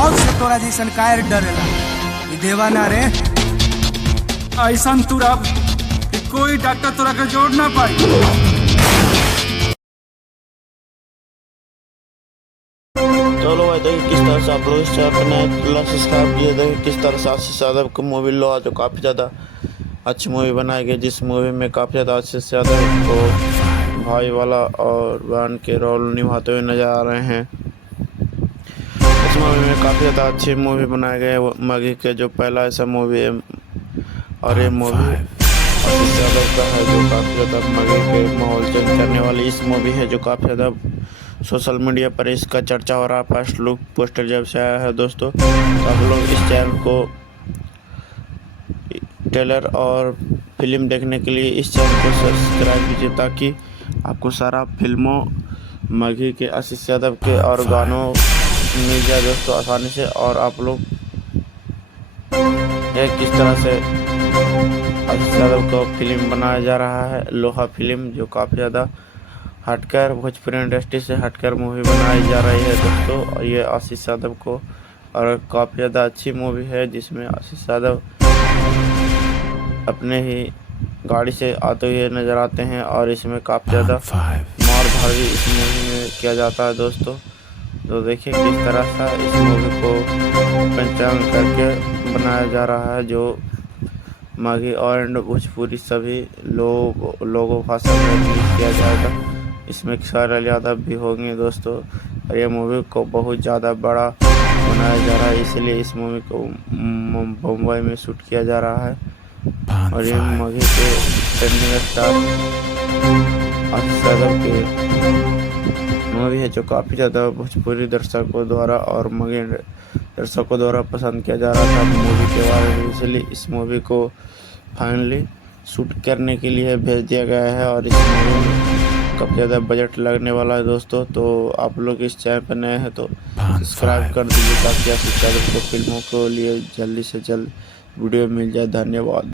मौत से तोरा जैसन कायर डरेला। ई देवाना रे ऐसा तुरा कि कोई डॉक्टर तोरा के जोड़ ना पाई। चलो भाई देखिए किस तरह से आप लोग इस चैनल पर नए सब्सक्राइब किए। देखिए किस तरह से आशीष यादव की मूवी लोहा जो काफ़ी ज़्यादा अच्छी मूवी बनाई गई, जिस मूवी में काफ़ी ज़्यादा आशीष यादव को भाई वाला और बहन के रोल निभाते हुए नजर आ रहे हैं। इस मूवी में काफ़ी ज़्यादा अच्छी मूवी बनाए गए मगी के जो पहला ऐसा मूवी है, और ये मूवी आशीष यादव का है जो काफ़ी ज़्यादा मगी के माहौल चेंज करने वाली इस मूवी है, जो काफ़ी ज़्यादा सोशल मीडिया पर इसका चर्चा हो रहा है। फर्स्ट लुक पोस्टर जब से आया है दोस्तों, तो आप लोग इस चैनल को ट्रेलर और फिल्म देखने के लिए इस चैनल को सब्सक्राइब कीजिए, ताकि आपको सारा फिल्मों मगी के आशीष यादव के और गानों मिल जाए दोस्तों आसानी से। और आप लोग किस तरह से आशीष यादव को फिल्म बनाया जा रहा है, लोहा फिल्म, जो काफ़ी ज़्यादा हटकर भोजपुरी इंडस्ट्री से हटकर मूवी बनाई जा रही है दोस्तों। और ये आशीष यादव को और काफ़ी ज़्यादा अच्छी मूवी है, जिसमें आशीष यादव अपने ही गाड़ी से आते हुए नज़र आते हैं, और इसमें काफ़ी ज़्यादा मार धाड़ भी इस मूवी में किया जाता है दोस्तों। तो देखिए किस तरह से इस मूवी को पहचान करके बनाया जा रहा है, जो मगी और भोजपुरी सभी लोगों भाषा में रिलीज किया जाएगा। इसमें सारा यादव भी होंगे दोस्तों, और ये मूवी को बहुत ज़्यादा बड़ा बनाया जा रहा है, इसलिए इस मूवी को मुंबई में शूट किया जा रहा है। और ये मगी के ट्रेंडिंग स्टार आशीष यादव की मूवी है, जो काफ़ी ज़्यादा भोजपुरी दर्शकों द्वारा और मगी दर्शकों द्वारा पसंद किया जा रहा था मूवी के बारे में, इसलिए इस मूवी को फाइनली शूट करने के लिए भेज दिया गया है। और इस मूवी में काफ़ी ज़्यादा बजट लगने वाला है दोस्तों। तो आप लोग इस चैनल पर नए हैं तो सब्सक्राइब कर दीजिए, ताकि आशीष यादव को फिल्मों को लिए जल्दी से जल्द वीडियो मिल जाए। धन्यवाद।